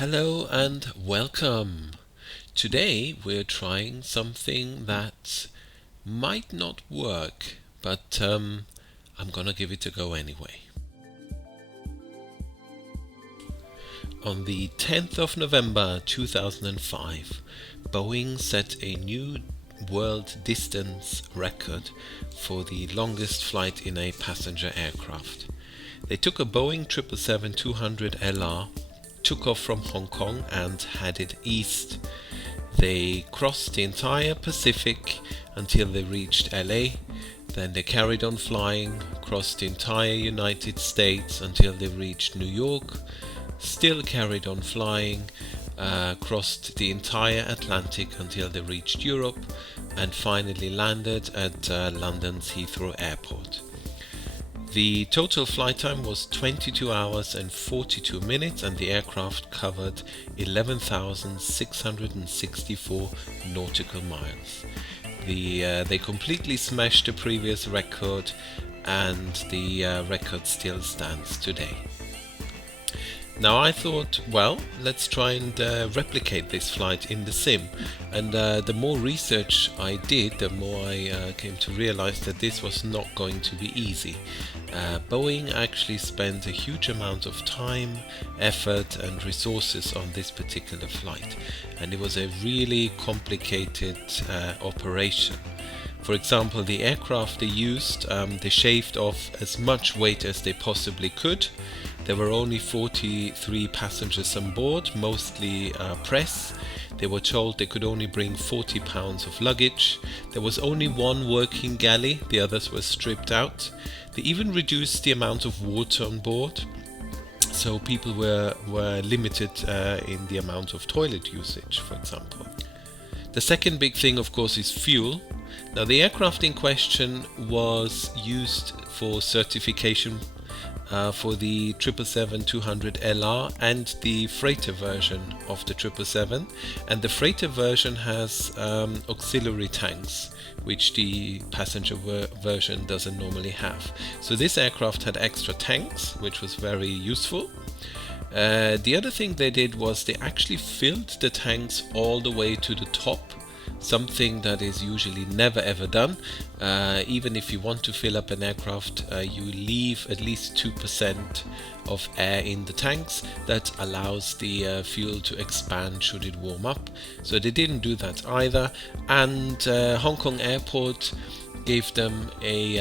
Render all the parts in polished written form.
Hello and welcome. Today we're trying something that might not work, but I'm gonna give it a go anyway. On the 10th of November 2005, Boeing set a new world distance record for the longest flight in a passenger aircraft. They took a Boeing 777-200 took off from Hong Kong and headed east. They crossed the entire Pacific until they reached LA. Then they carried on flying, crossed the entire United States until they reached New York, still carried on flying, crossed the entire Atlantic until they reached Europe, and finally landed at London's Heathrow Airport. The total flight time was 22 hours and 42 minutes, and the aircraft covered 11,664 nautical miles. They completely smashed the previous record, and the record still stands today. Now I thought, well, let's try and replicate this flight in the sim. And the more research I did, the more I came to realize that this was not going to be easy. Boeing actually spent a huge amount of time, effort and resources on this particular flight. And it was a really complicated operation. For example, the aircraft they used, they shaved off as much weight as they possibly could. There were only 43 passengers on board, mostly press. They were told they could only bring 40 pounds of luggage. There was only one working galley, the others were stripped out. They even reduced the amount of water on board, so people were limited in the amount of toilet usage, for example. The second big thing, of course, is fuel. Now, the aircraft in question was used for certification for the 777-200 and the freighter version of the 777, and the freighter version has auxiliary tanks, which the passenger version doesn't normally have. So this aircraft had extra tanks, which was very useful. The other thing they did was they actually filled the tanks all the way to the top, something that is usually never ever done. Even if you want to fill up an aircraft, you leave at least 2% of air in the tanks. That allows the fuel to expand should it warm up. So they didn't do that either. And Hong Kong Airport gave them a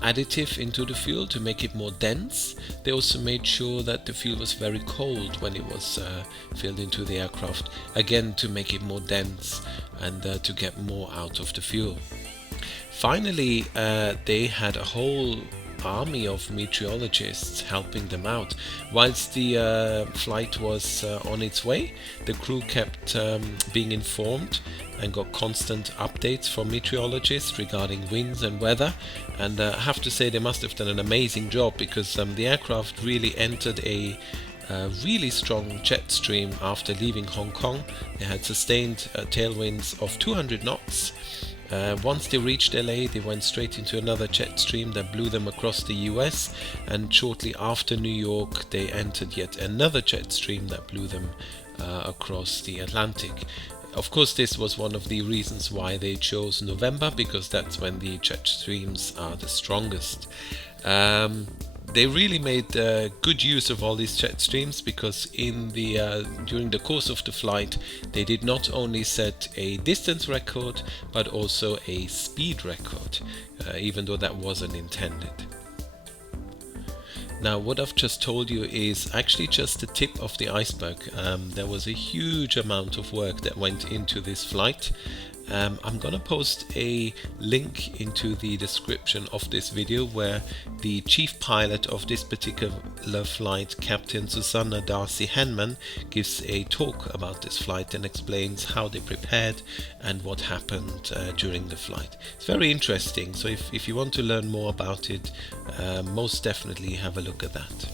additive into the fuel to make it more dense. They also made sure that the fuel was very cold when it was filled into the aircraft, again to make it more dense and to get more out of the fuel. Finally, they had a whole army of meteorologists helping them out. Whilst the flight was on its way, the crew kept being informed and got constant updates from meteorologists regarding winds and weather. And I have to say they must have done an amazing job, because the aircraft really entered a really strong jet stream after leaving Hong Kong. They had sustained tailwinds of 200 knots. Once they reached LA, they went straight into another jet stream that blew them across the US, and shortly after New York they entered yet another jet stream that blew them across the Atlantic. Of course, this was one of the reasons why they chose November, because that's when the jet streams are the strongest. They really made good use of all these jet streams, because in the during the course of the flight they did not only set a distance record but also a speed record, even though that wasn't intended. Now, what I've just told you is actually just the tip of the iceberg. There was a huge amount of work that went into this flight. I'm gonna post a link into the description of this video where the chief pilot of this particular flight, Captain Susanna Darcy Henman, gives a talk about this flight and explains how they prepared and what happened during the flight. It's very interesting, so if you want to learn more about it, most definitely have a look at that.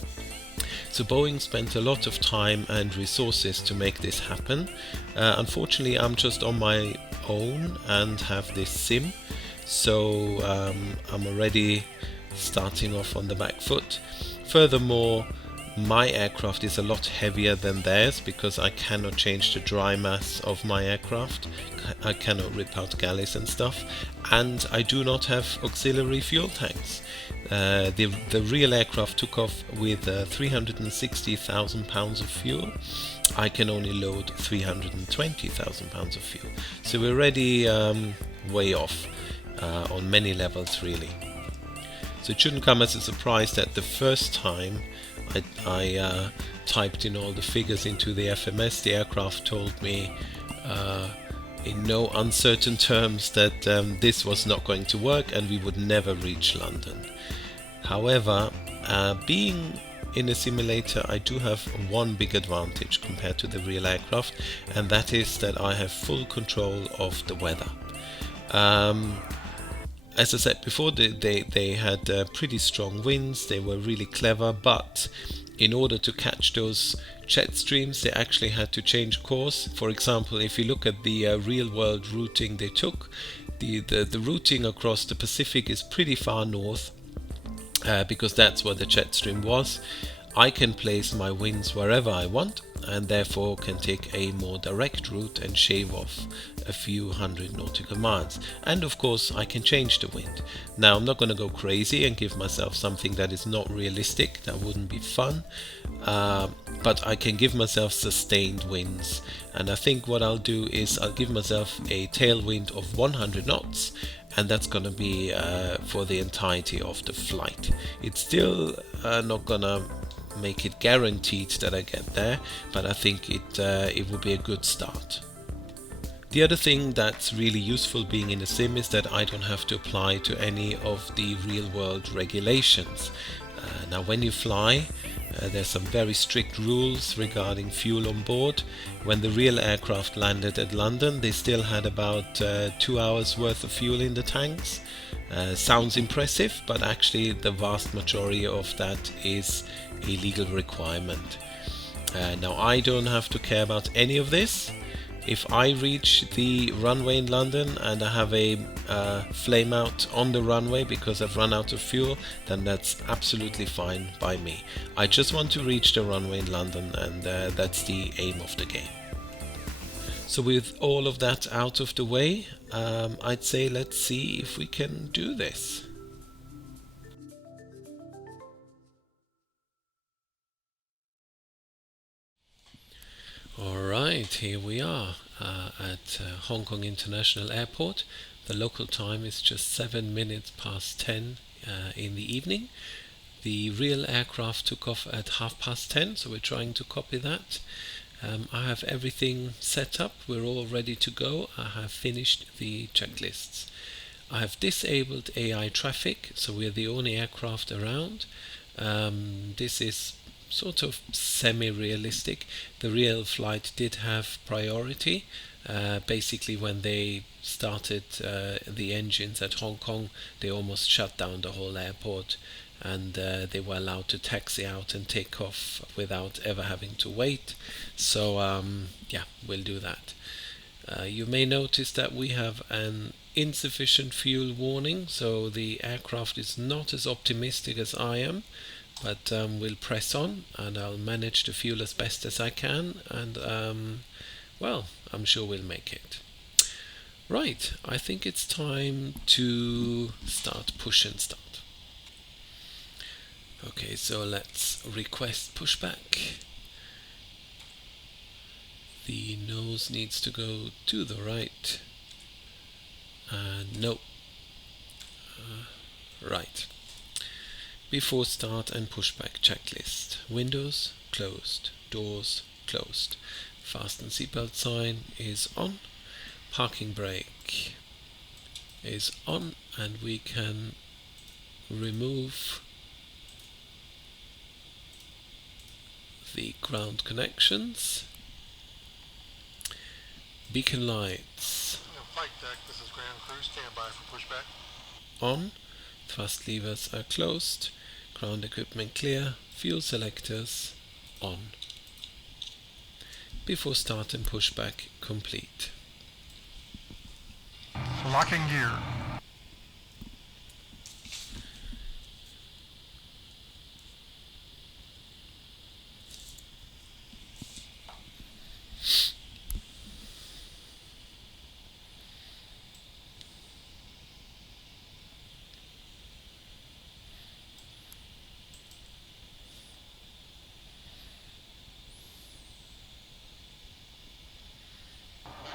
So Boeing spent a lot of time and resources to make this happen. Unfortunately, I'm just on my own and have this sim, so I'm already starting off on the back foot. Furthermore, my aircraft is a lot heavier than theirs because I cannot change the dry mass of my aircraft. I cannot rip out galleys and stuff, and I do not have auxiliary fuel tanks. The real aircraft took off with 360,000 pounds of fuel. I can only load 320,000 pounds of fuel. So we're already way off on many levels, really. So it shouldn't come as a surprise that the first time I typed in all the figures into the FMS, the aircraft told me in no uncertain terms that this was not going to work and we would never reach London. However, being in a simulator, I do have one big advantage compared to the real aircraft, and that is that I have full control of the weather. As I said before, they had pretty strong winds. They were really clever, but in order to catch those jet streams, they actually had to change course. For example, if you look at the real world routing they took, the routing across the Pacific is pretty far north, because that's where the jet stream was. I can place my winds wherever I want, and therefore can take a more direct route and shave off a few hundred nautical miles. And of course I can change the wind. Now I'm not going to go crazy and give myself something that is not realistic. That wouldn't be fun, but I can give myself sustained winds, and I think what I'll do is I'll give myself a tailwind of 100 knots, and that's going to be for the entirety of the flight. It's still not gonna make it guaranteed that I get there, but I think it will be a good start. The other thing that's really useful being in a sim is that I don't have to apply to any of the real world regulations. Now when you fly, there's some very strict rules regarding fuel on board. When the real aircraft landed at London, they still had about 2 hours worth of fuel in the tanks. Sounds impressive, but actually the vast majority of that is a legal requirement. Now I don't have to care about any of this. If I reach the runway in London and I have a flame out on the runway because I've run out of fuel, then that's absolutely fine by me. I just want to reach the runway in London, and that's the aim of the game. So with all of that out of the way, I'd say let's see if we can do this. Alright, here we are at Hong Kong International Airport. The local time is just 7 minutes past 10 in the evening. The real aircraft took off at 10:30, so we're trying to copy that. I have everything set up, we're all ready to go. I have finished the checklists. I have disabled AI traffic, so we're the only aircraft around. This is sort of semi-realistic. The real flight did have priority. Basically when they started the engines at Hong Kong, they almost shut down the whole airport, and they were allowed to taxi out and take off without ever having to wait. So yeah, we'll do that. You may notice that we have an insufficient fuel warning, so the aircraft is not as optimistic as I am, but we'll press on and I'll manage the fuel as best as I can, and well, I'm sure we'll make it. Right, I think it's time to start push and start. Okay, so let's request pushback. The nose needs to go to the right. No. Right. Before start and pushback checklist. Windows closed. Doors closed. Fasten seatbelt sign is on. Parking brake is on, and we can remove the ground connections. Beacon lights Flight deck, this is Grand Crew, stand by for pushback. On. Thrust levers are closed. Ground equipment clear. Fuel selectors on. Before start and pushback complete. Locking gear.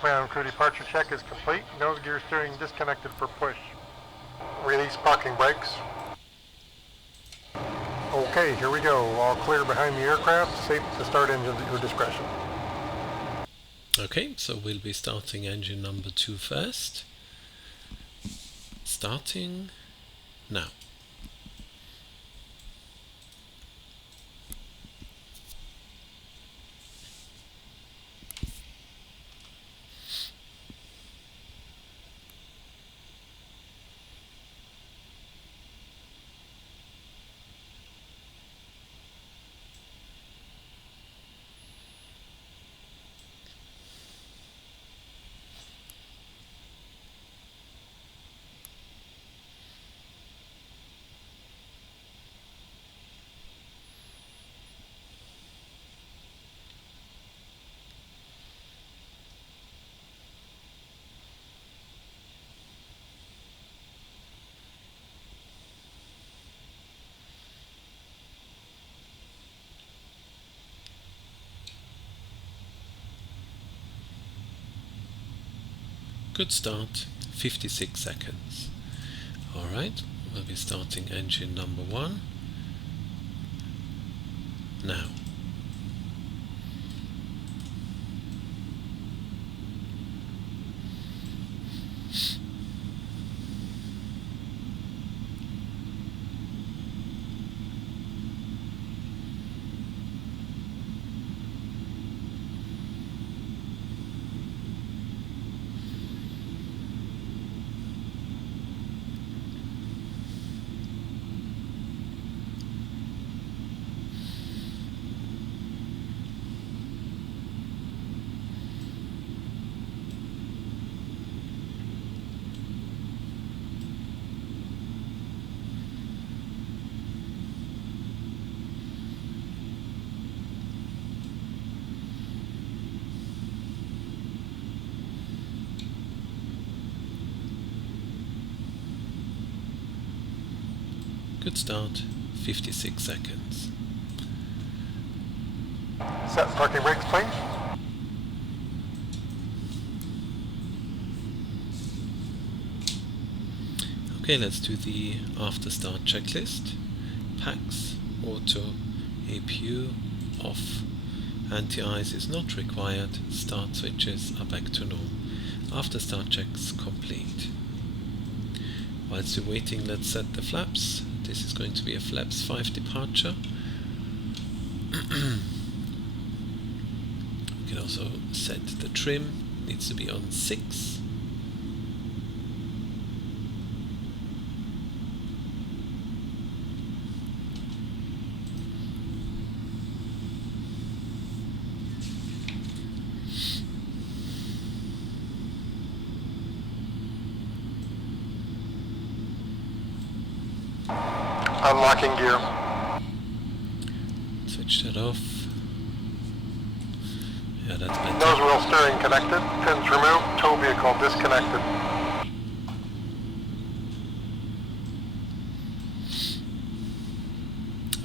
Ground crew departure check is complete. Nose gear steering disconnected for push. Release parking brakes. Okay, here we go. All clear behind the aircraft. Safe to start engines at your discretion. Okay, so we'll be starting engine number 2 first. Starting now. Good start, 56 seconds. Alright, we'll be starting engine number 1 now. Good start, 56 seconds. Set parking brakes, please. Okay, let's do the after start checklist. Packs, auto, APU, off. Anti-ice is not required. Start switches are back to normal. After start checks complete. Whilst you're waiting, let's set the flaps. This is going to be a flaps 5 departure. We can also set the trim. Needs to be on 6. Unlocking gear. Switch that off. Yeah, that's better. Nose wheel steering connected. Pins removed. Tow vehicle disconnected.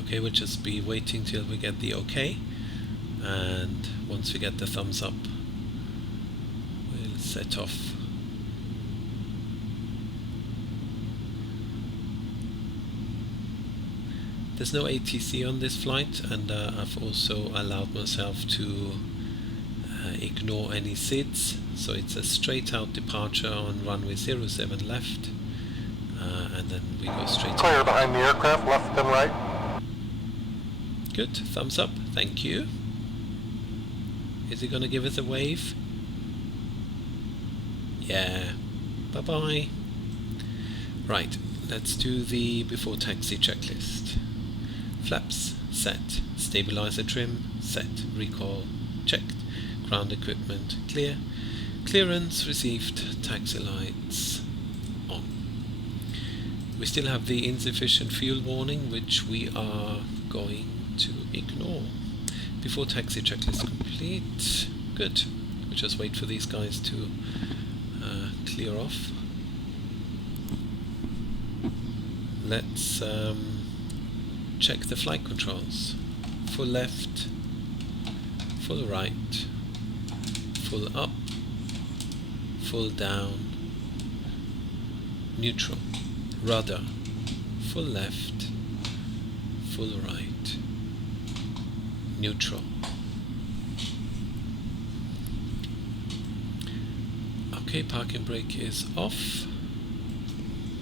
Okay, we'll just be waiting till we get the OK, and once we get the thumbs up, we'll set off. There's no ATC on this flight, and I've also allowed myself to ignore any SIDS, so it's a straight out departure on runway 07 left, and then we go straight Clear out. behind the aircraft, left and right. Good, thumbs up, thank you. Is he gonna give us a wave? Yeah, bye bye. Right, let's do the before taxi checklist. Flaps set, stabilizer trim set, recall checked, ground equipment clear, clearance received, taxi lights on. We still have the insufficient fuel warning, which we are going to ignore. Before taxi checklist complete. Good. We'll just wait for these guys to clear off. Let's check the flight controls. Full left, full right, full up, full down, neutral, rudder, full left, full right, neutral. Okay, parking brake is off.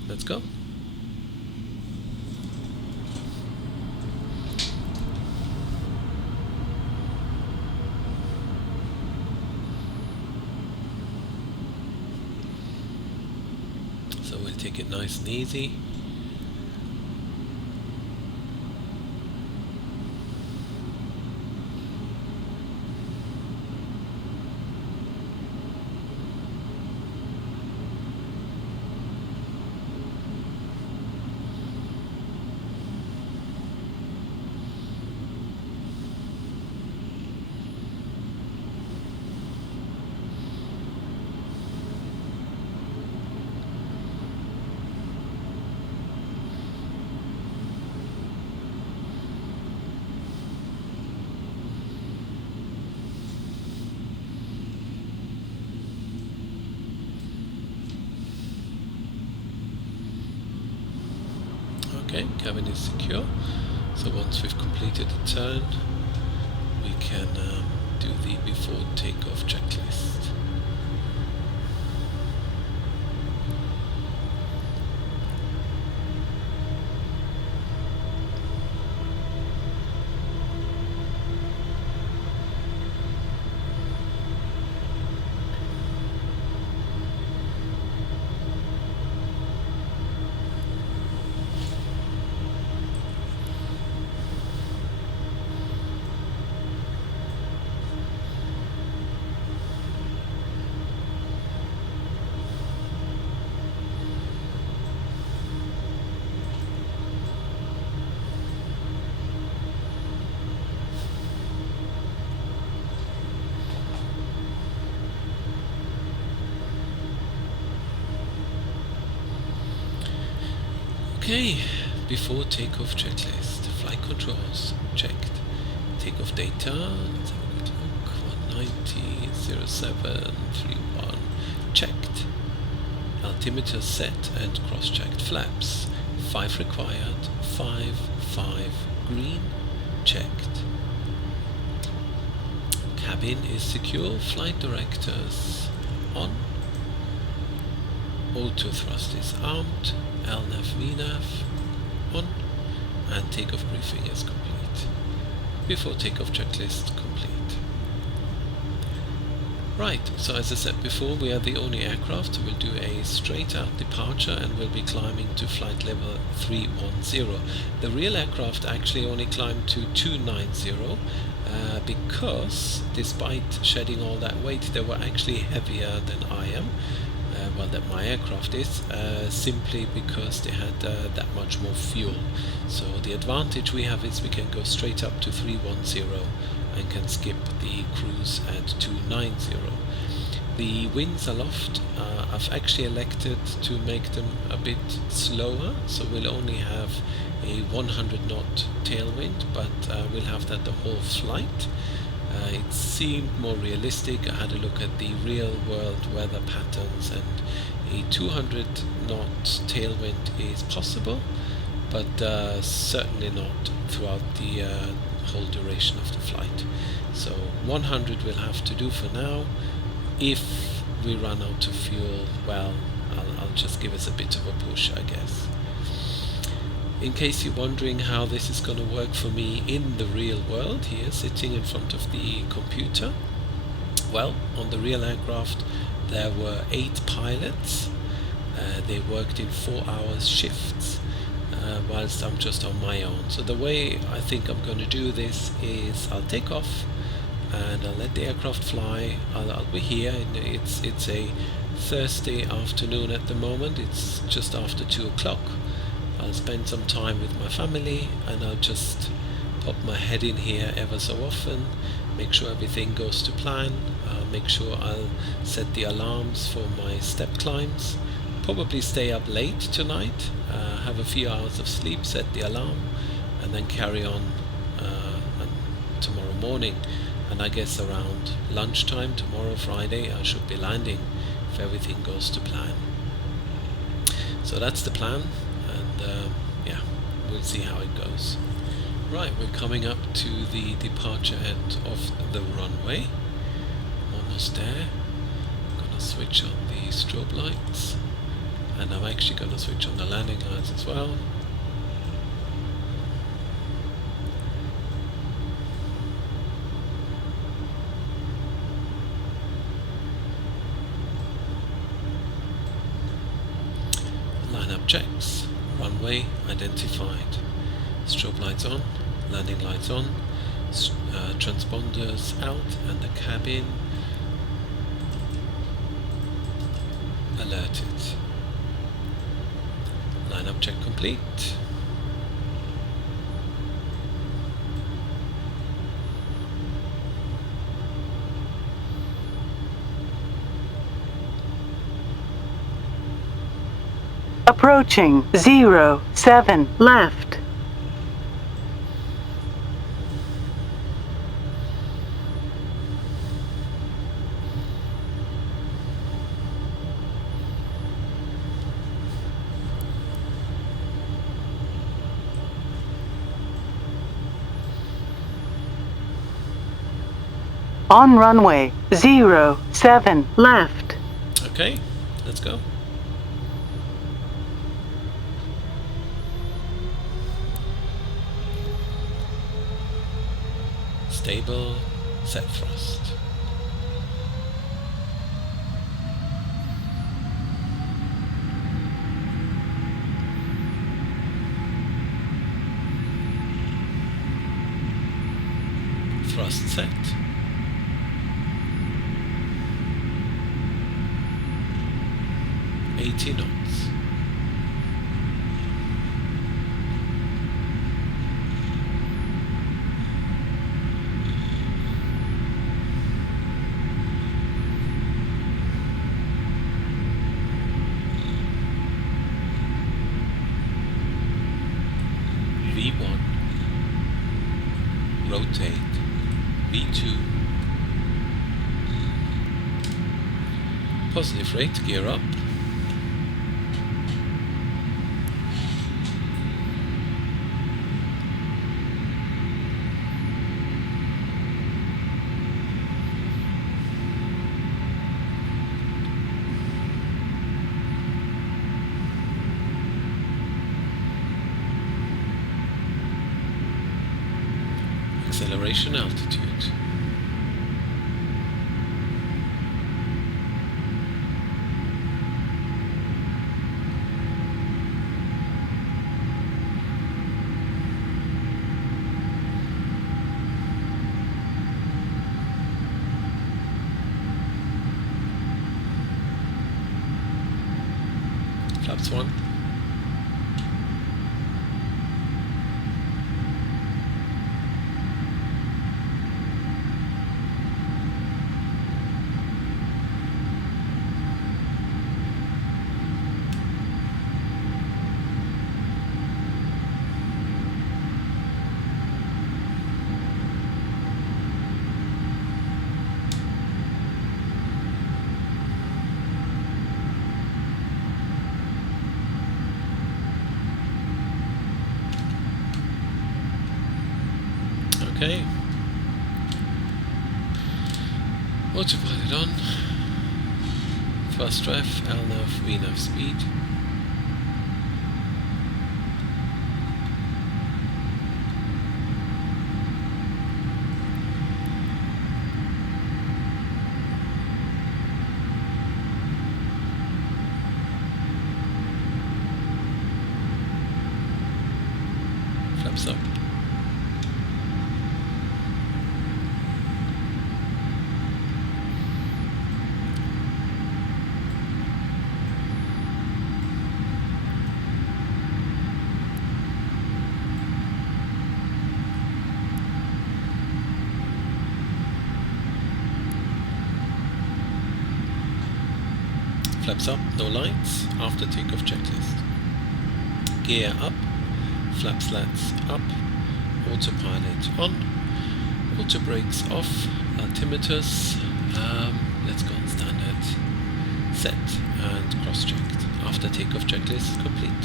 Let's go. So we'll take it nice and easy. Okay, cabin is secure. So once we've completed the turn, we can do the before takeoff checklist. Okay, before takeoff checklist. Flight controls checked. Takeoff data, let's have a quick look. 190.07.31 checked. Altimeter set and cross-checked. Flaps 5 required, 5 green checked. Cabin is secure. Flight directors on. Auto thrust is armed. LNAV VNAV on, and takeoff briefing is complete. Before takeoff checklist complete. Right, so as I said before, we are the only aircraft who will do a straight out departure and will be climbing to flight level 310. The real aircraft actually only climbed to 290 because despite shedding all that weight, they were actually heavier than I am. Well, that my aircraft is, simply because they had that much more fuel. So the advantage we have is we can go straight up to 310 and can skip the cruise at 290. The winds aloft, I've actually elected to make them a bit slower, so we'll only have a 100 knot tailwind, but we'll have that the whole flight. It seemed more realistic. I had a look at the real world weather patterns, and a 200 knot tailwind is possible, but certainly not throughout the whole duration of the flight. So 100 will have to do for now. If we run out of fuel, well, I'll just give us a bit of a push, I guess. In case you're wondering how this is going to work for me in the real world, here sitting in front of the computer, well, on the real aircraft there were 8 pilots. They worked in 4-hour shifts, whilst I'm just on my own. So the way I think I'm going to do this is I'll take off and I'll let the aircraft fly. I'll be here, and it's a Thursday afternoon at the moment. It's just after 2 o'clock. I'll spend some time with my family, and I'll just pop my head in here ever so often, make sure everything goes to plan, make sure I'll set the alarms for my step climbs, probably stay up late tonight, have a few hours of sleep, set the alarm, and then carry on tomorrow morning. And I guess around lunchtime tomorrow, Friday, I should be landing. if everything goes to plan. So that's the plan, and yeah, we'll see how it goes. Right, we're coming up to the departure end of the runway. Almost there. Gonna switch on the strobe lights, and I'm actually gonna switch on the landing lights as well. Lineup checks, runway identified, strobe lights on, landing lights on, transponders out, and the cabin alerted. Lineup check complete. Approaching 07 left. On runway 07 left. Okay, let's go. Stable, set thrust. Thrust set. $80 knots. V1, rotate, V2, positive rate, gear up, acceleration altitude. Flaps 1. Okay. Autopilot on. Thrust ref, LNAV, VNAV speed. Flaps up. Flaps up, no lights, after takeoff checklist. Gear up, flap slats up, autopilot on, auto brakes off, altimeters, let's go on standard, set and cross-checked after takeoff checklist complete.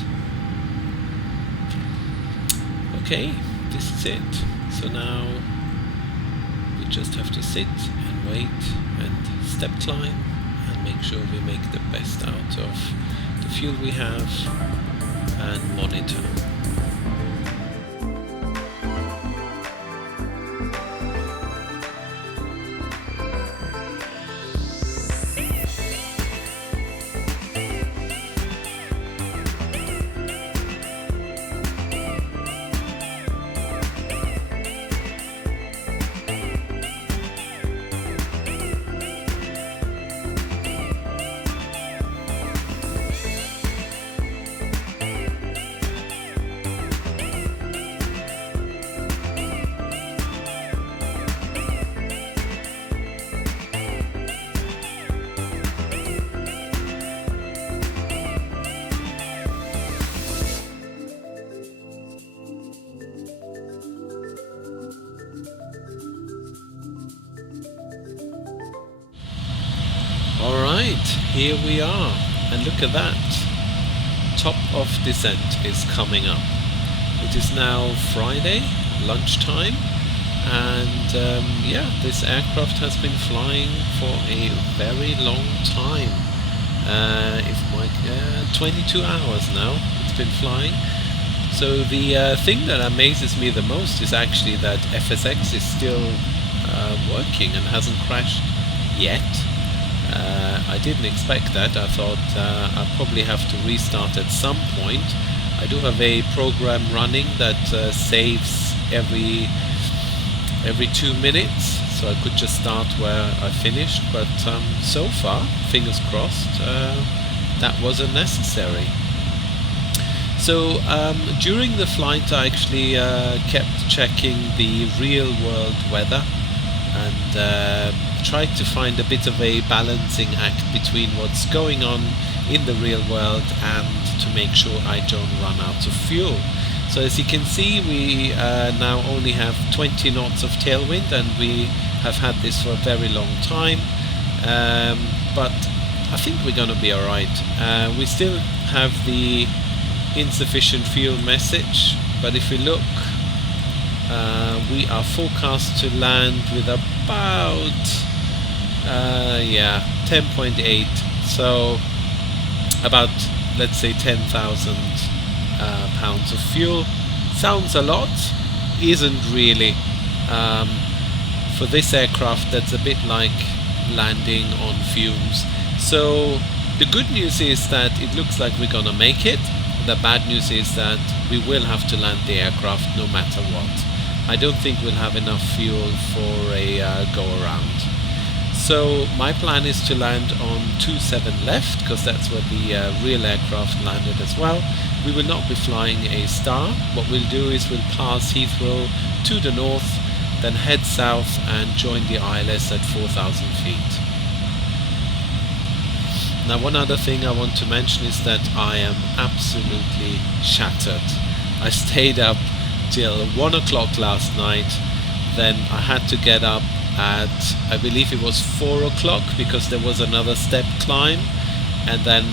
Okay, this is it. So now we just have to sit and wait and step climb and make sure we make the best out of the fuel we have and monitor. Alright, here we are, and look at that. Top of descent is coming up. It is now Friday, lunchtime, and yeah, this aircraft has been flying for a very long time. 22 hours now it's been flying. So the thing that amazes me the most is actually that FSX is still working and hasn't crashed yet. I didn't expect that. I thought I'd probably have to restart at some point. I do have a program running that saves every 2 minutes, so I could just start where I finished, but so far, fingers crossed, that wasn't necessary. So during the flight I actually kept checking the real world weather and tried to find a bit of a balancing act between what's going on in the real world and to make sure I don't run out of fuel. So as you can see, we now only have 20 knots of tailwind, and we have had this for a very long time, but I think we're gonna be alright. We still have the insufficient fuel message, but if we look, we are forecast to land with about 10.8, so about, let's say, 10,000 pounds of fuel. Sounds a lot, isn't really. For this aircraft, that's a bit like landing on fumes. So the good news is that it looks like we're gonna make it. The bad news is that we will have to land the aircraft no matter what. I don't think we'll have enough fuel for a go around. So my plan is to land on 27 left, because that's where the real aircraft landed as well. We will not be flying a star. What we'll do is we'll pass Heathrow to the north, then head south and join the ILS at 4,000 feet. Now, one other thing I want to mention is that I am absolutely shattered. I stayed up till 1 o'clock last night, then I had to get up at, I believe it was 4 o'clock, because there was another step climb, and then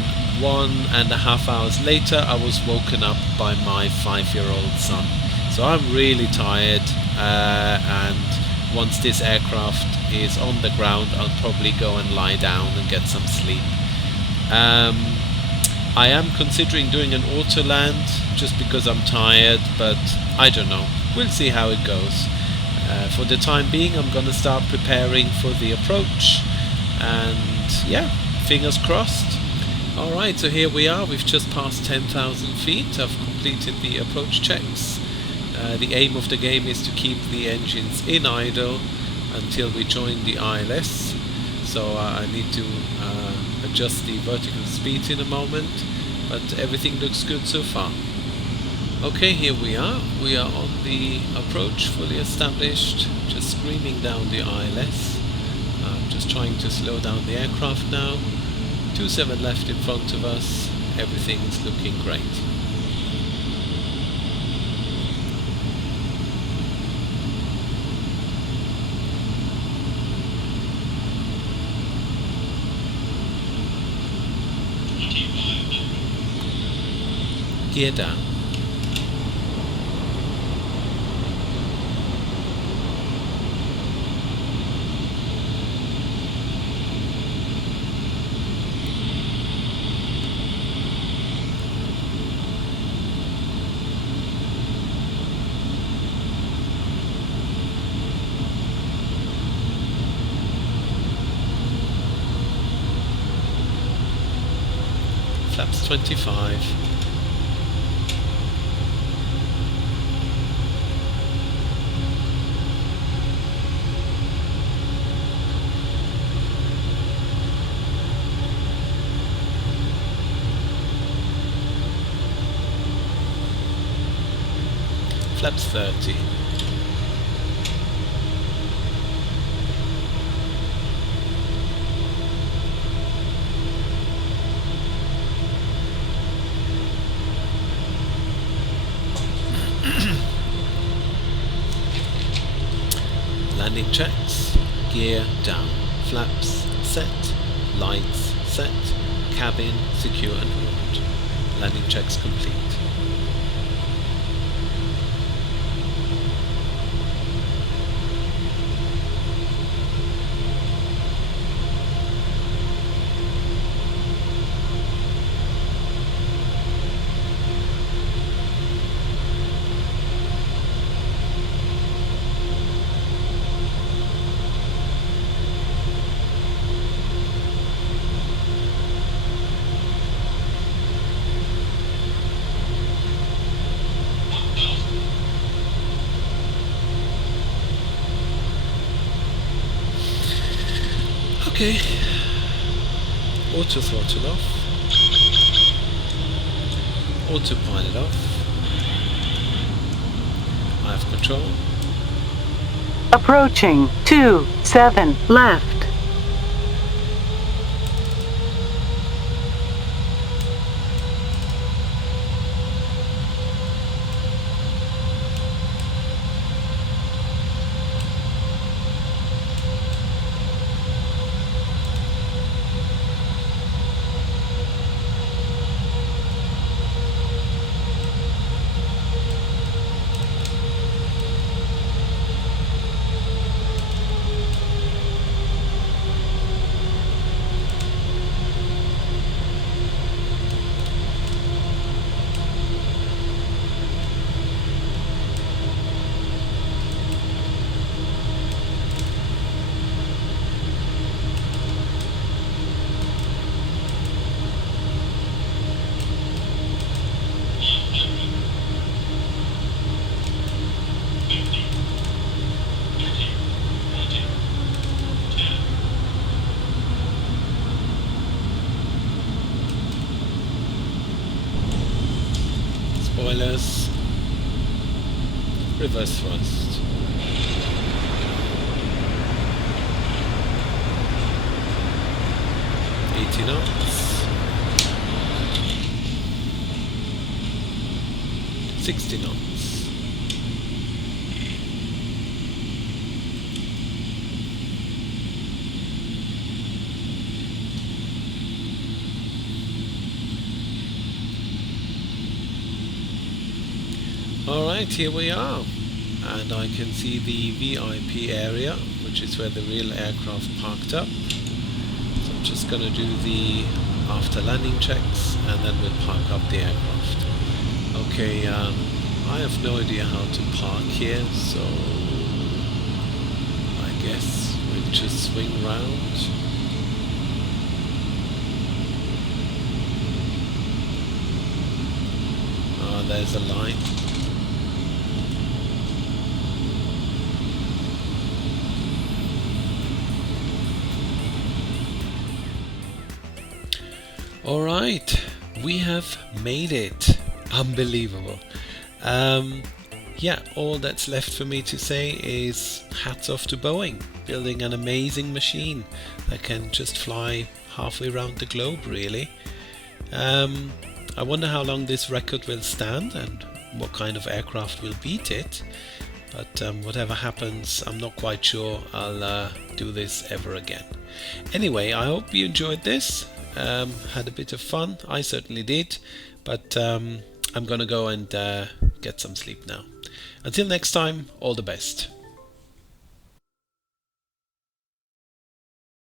1.5 hours later I was woken up by my 5-year-old son. So I'm really tired, and once this aircraft is on the ground I'll probably go and lie down and get some sleep. I am considering doing an auto land just because I'm tired, but I don't know. We'll see how it goes. For the time being, I'm gonna start preparing for the approach, and yeah, fingers crossed. Alright, so here we are. We've just passed 10,000 feet. I've completed the approach checks. The aim of the game is to keep the engines in idle until we join the ILS. So I need to adjust the vertical speed in a moment, but everything looks good so far. Okay, here we are. We are on the approach, fully established, just screaming down the ILS. I'm just trying to slow down the aircraft now. 27 left in front of us. Everything's looking great. gear down. Flaps 25. Flaps 30. Landing checks, gear down, flaps set, lights set, cabin secure and warmed. Landing checks complete. Okay, auto throttle off, autopilot off, I have control, Approaching 27 left. spoilers, reverse thrust. knots, 60 knots. Alright, here we are, and I can see the VIP area, which is where the real aircraft parked up. So I'm just going to do the after landing checks and then we'll park up the aircraft. Okay, I have no idea how to park here, so I guess we'll just swing round. There's a line. Alright, we have made it. Unbelievable. Yeah, all that's left for me to say is hats off to Boeing, building an amazing machine that can just fly halfway around the globe, really. I wonder how long this record will stand and what kind of aircraft will beat it. But whatever happens, I'm not quite sure I'll do this ever again. Anyway, I hope you enjoyed this. Had a bit of fun. I certainly did. But I'm gonna go and get some sleep now. Until next time, all the best.